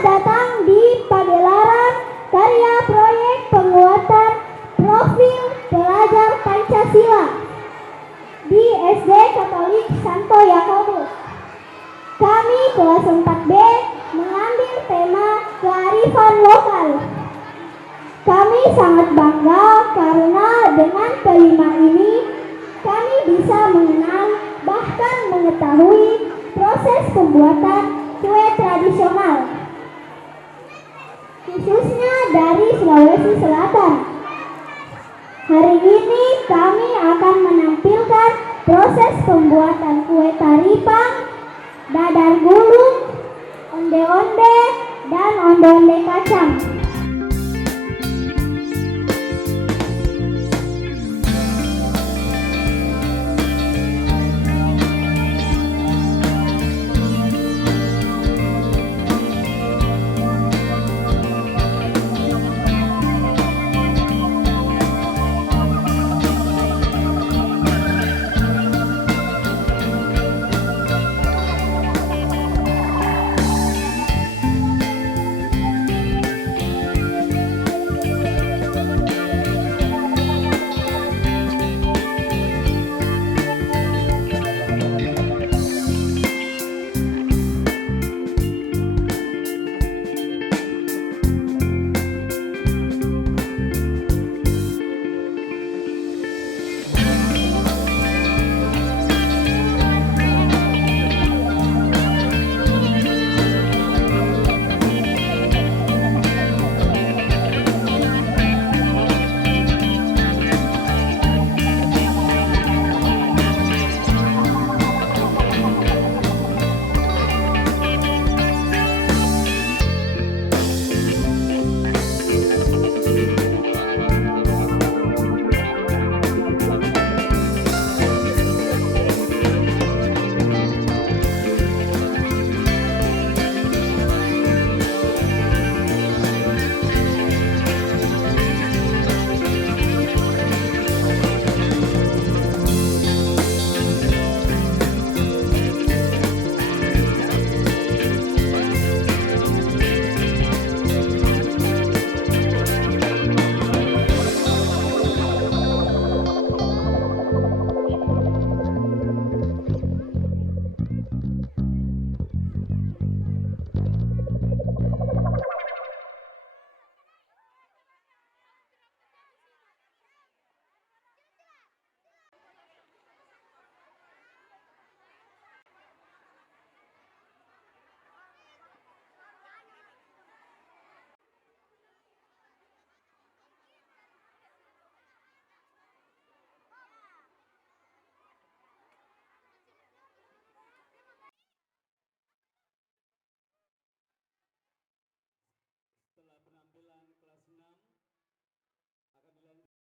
Datang di pagelaran karya proyek penguatan profil pelajar Pancasila di SD Katolik Santo Yakobus. Kami kelas 4B mengambil tema kearifan lokal. Kami sangat bangga karena dengan kelima ini kami bisa mengenal bahkan mengetahui proses pembuatan kue tradisional, khususnya dari Sulawesi Selatan. Hari ini kami akan menampilkan proses pembuatan kue taripang, dadar gulung, onde-onde, dan onde-onde kacang.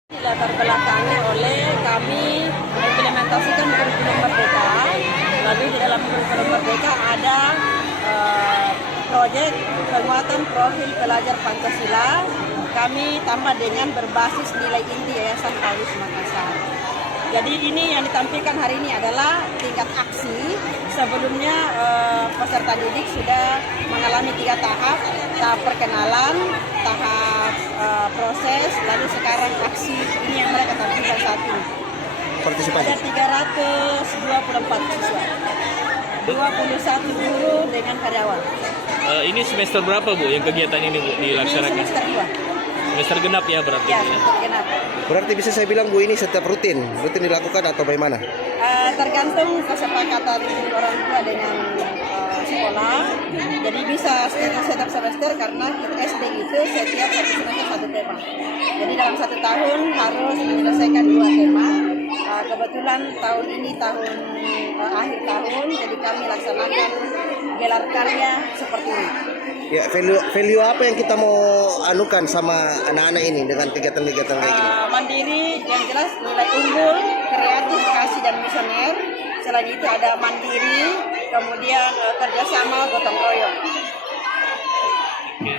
Dilatar belakangi oleh kami implementasikan kurikulum Merdeka. Lalu di dalam kurikulum Merdeka ada proyek penguatan profil pelajar Pancasila. Kami tambah dengan berbasis nilai inti Yayasan Paulus Makassar. Jadi ini yang ditampilkan hari ini adalah tingkat aksi. Sebelumnya peserta didik sudah mengalami 3 tahap. Tahap perkenalan, tahap proses, lalu sekarang aksi. Ini yang mereka tampilkan saat ini. Partisipasi. Ada 324 siswa, 21 guru dengan karyawan. Ini semester berapa Bu yang kegiatan ini Bu dilaksanakan? Ini semester 2. Semester genap ya berarti? Ya, semester genap. Berarti bisa saya bilang Bu ini setiap rutin dilakukan atau bagaimana? Tergantung kesepakatan orang tua dengan sekolah. Jadi bisa setiap semester karena SD itu setiap satu semester satu tema. Jadi dalam satu tahun harus menyelesaikan 2 tema. Kebetulan tahun ini tahun akhir tahun, jadi kami laksanakan gelar karya seperti ini. Ya, value apa yang kita mau anukan sama anak-anak ini dengan kegiatan-kegiatan kayak gini? Mandiri, yang jelas nilai unggul, kreatif, kasih dan misioner. Selain itu ada mandiri, kemudian kerjasama, gotong royong. Oke.